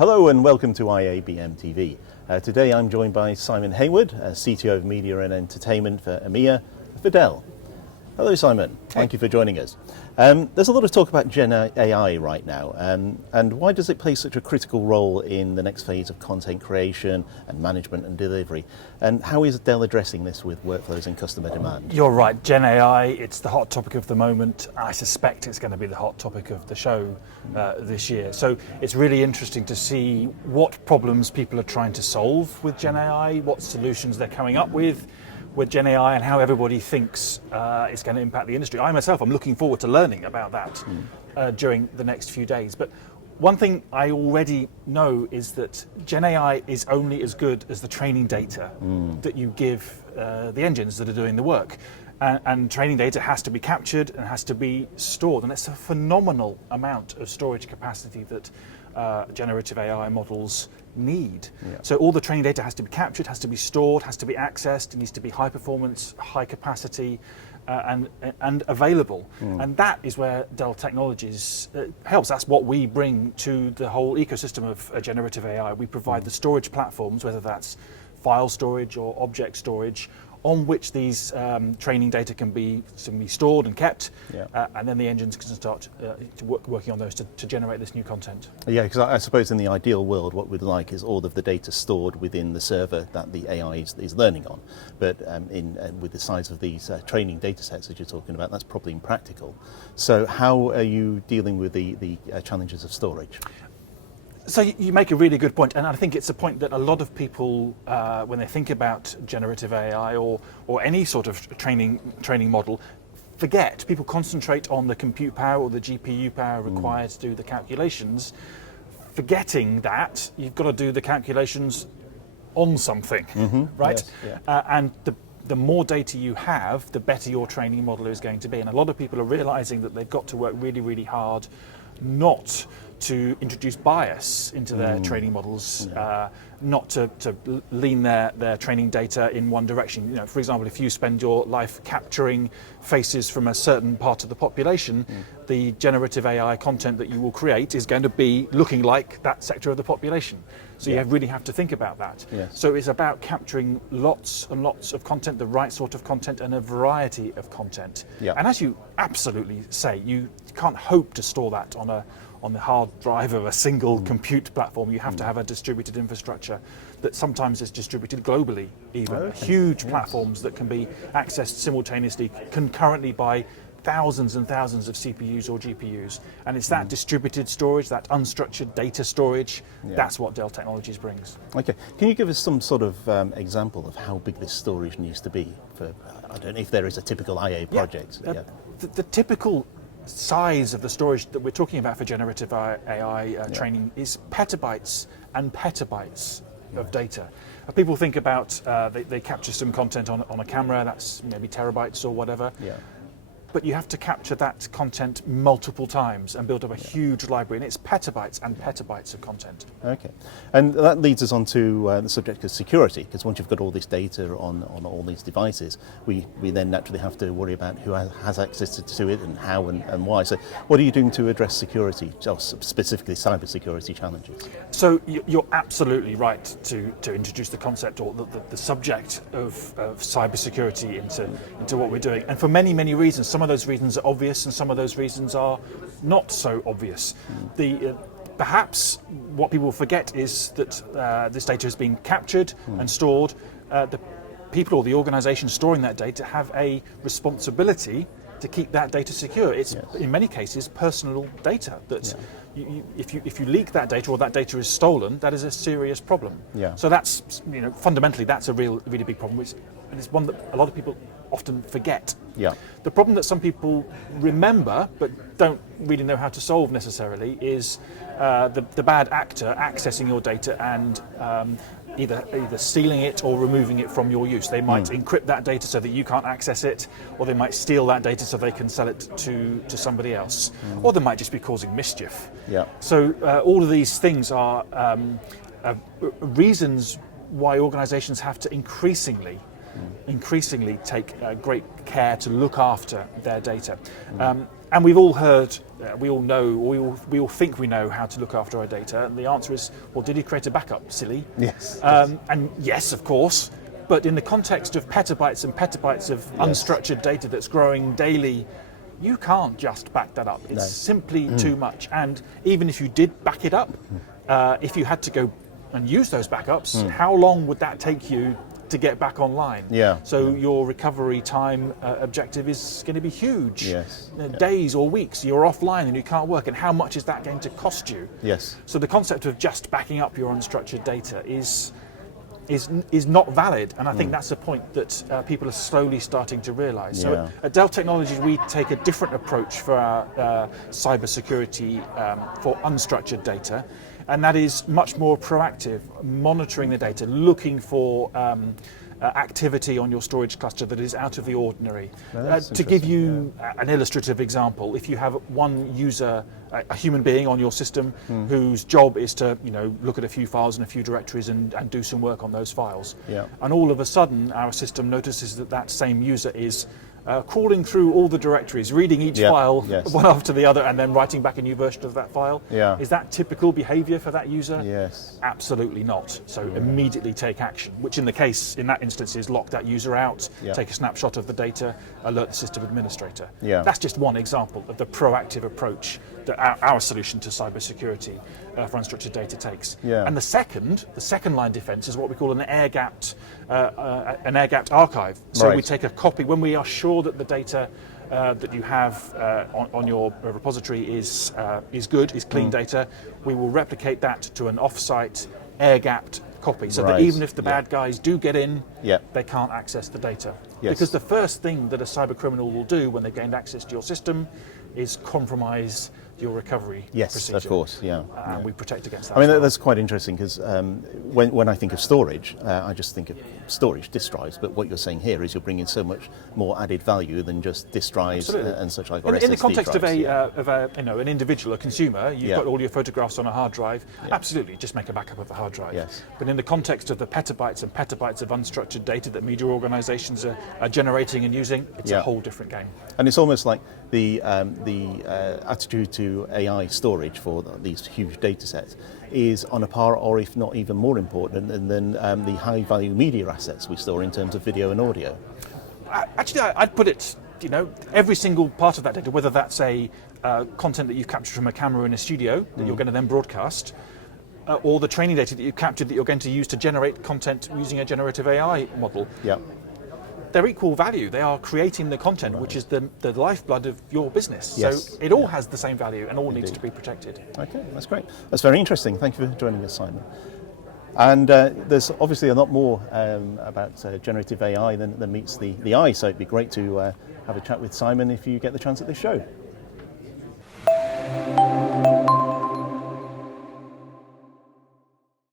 Hello and welcome to IABM TV. Today I'm joined by Simon Hayward, CTO of Media and Entertainment for EMEA for Dell. Hello Simon, thank you for joining us. There's a lot of talk about Gen AI right now, and why does it play such a critical role in the next phase of content creation and management and delivery? And how is Dell addressing this with workflows and customer demand? You're right, Gen AI, it's the hot topic of the moment. I suspect it's going to be the hot topic of the show this year. So it's really interesting to see what problems people are trying to solve with Gen AI, what solutions they're coming up with Gen AI, and how everybody thinks it's going to impact the industry. I myself, I'm looking forward to learning about that during the next few days. But one thing I already know is that Gen AI is only as good as the training data that you give the engines that are doing the work. And training data has to be captured and has to be stored. And it's a phenomenal amount of storage capacity that generative AI models need. Yeah. So all the training data has to be captured, has to be stored, has to be accessed. It needs to be high performance, high capacity, and available. And that is where Dell Technologies helps. That's what we bring to the whole ecosystem of generative AI. We provide the storage platforms, whether that's file storage or object storage, on which these training data can be stored and kept, and then the engines can start working on those to generate this new content. Yeah, because I suppose in the ideal world, what we'd like is all of the data stored within the server that the AI is learning on. But with the size of these training data sets that you're talking about, that's probably impractical. So how are you dealing with the challenges of storage? So you make a really good point, and I think it's a point that a lot of people, when they think about generative AI or any sort of training model, forget. People concentrate on the compute power or the GPU power required to do the calculations, forgetting that you've got to do the calculations on something, right? Yes, yeah. And the more data you have, the better your training model is going to be. And a lot of people are realizing that they've got to work really, really hard not to introduce bias into their training models, not to lean their training data in one direction. You know, for example, if you spend your life capturing faces from a certain part of the population, the generative AI content that you will create is going to be looking like that sector of the population. So you really have to think about that. Yes. So it's about capturing lots and lots of content, the right sort of content, and a variety of content. Yeah. And as you absolutely say, you can't hope to store that on the hard drive of a single compute platform. You have to have a distributed infrastructure that sometimes is distributed globally even. Huge platforms that can be accessed simultaneously, concurrently by thousands and thousands of CPUs or GPUs. And it's that distributed storage, that unstructured data storage, that's what Dell Technologies brings. Okay, can you give us some sort of example of how big this storage needs to be for, I don't know if there is a typical IA project. The typical size of the storage that we're talking about for generative AI training is petabytes and petabytes of data. People think about they capture some content on a camera, that's maybe terabytes or whatever. But you have to capture that content multiple times and build up a huge library, and it's petabytes and petabytes of content. Okay, and that leads us on to the subject of security, because once you've got all this data on all these devices, we then naturally have to worry about who has access to it and how and why. So what are you doing to address security, specifically cybersecurity challenges? So you're absolutely right to introduce the concept or the subject of cybersecurity into what we're doing, and for many, many reasons. Some of those reasons are obvious and some of those reasons are not so obvious. Perhaps what people forget is that this data has been captured and stored. The people or the organizations storing that data have a responsibility to keep that data secure. It's in many cases personal data that if you leak that data or that data is stolen, that is a serious problem. So that's, fundamentally that's a really big problem, and it's one that a lot of people often forget. The problem that some people remember but don't really know how to solve necessarily is the bad actor accessing your data and either stealing it or removing it from your use. They might encrypt that data so that you can't access it, or they might steal that data so they can sell it to somebody else, or they might just be causing mischief. So all of these things are reasons why organizations have to increasingly take great care to look after their data. And we've all heard we all know, we all think we know how to look after our data, and the answer is, well, did you create a backup, silly? Yes. And yes, of course, but in the context of petabytes and petabytes of unstructured data that's growing daily, you can't just back that up. It's simply too much. And even if you did back it up, if you had to go and use those backups, how long would that take you to get back online? So your recovery time objective is going to be huge. Days or weeks you're offline and you can't work, and how much is that going to cost you? Yes. So the concept of just backing up your unstructured data is not valid, and I think that's a point that people are slowly starting to realise. So at Dell Technologies, we take a different approach for our cybersecurity for unstructured data, and that is much more proactive, monitoring the data, looking for activity on your storage cluster that is out of the ordinary. To give you an illustrative example, if you have one user, a human being on your system whose job is to look at a few files and a few directories and do some work on those files, and all of a sudden our system notices that that same user is crawling through all the directories, reading each file one after the other, and then writing back a new version of that file. Is that typical behavior for that user? Yes. Absolutely not. So immediately take action, which in that instance is lock that user out, take a snapshot of the data, alert the system administrator. That's just one example of the proactive approach that our solution to cybersecurity for unstructured data takes. And the second line defense is what we call an air-gapped archive. So we take a copy when we are sure that the data that you have on your repository is good, is clean data. We will replicate that to an off-site air-gapped copy, so that even if the bad guys do get in, they can't access the data. Because the first thing that a cyber criminal will do when they gained access to your system is compromise your recovery procedure. Of course, and we protect against that. I mean, that's quite interesting, because when I think of storage, I just think of storage, disk drives, but what you're saying here is you're bringing so much more added value than just disk drives and such like, or in the SSD context drives, of an individual, a consumer, you've got all your photographs on a hard drive, absolutely, just make a backup of the hard drive. But in the context of the petabytes and petabytes of unstructured data that media organisations are generating and using, it's a whole different game. And it's almost like the attitude to AI storage for these huge data sets is on a par, or if not even more important than the high value media assets we store in terms of video and audio. Actually, I'd put it, every single part of that data, whether that's a content that you've captured from a camera in a studio that you're going to then broadcast, or the training data that you've captured that you're going to use to generate content using a generative AI model. They're equal value. They are creating the content, which is the lifeblood of your business. So it all has the same value and all needs to be protected. Okay, that's great. That's very interesting. Thank you for joining us, Simon. And there's obviously a lot more about generative AI than meets the eye, so it'd be great to have a chat with Simon if you get the chance at this show.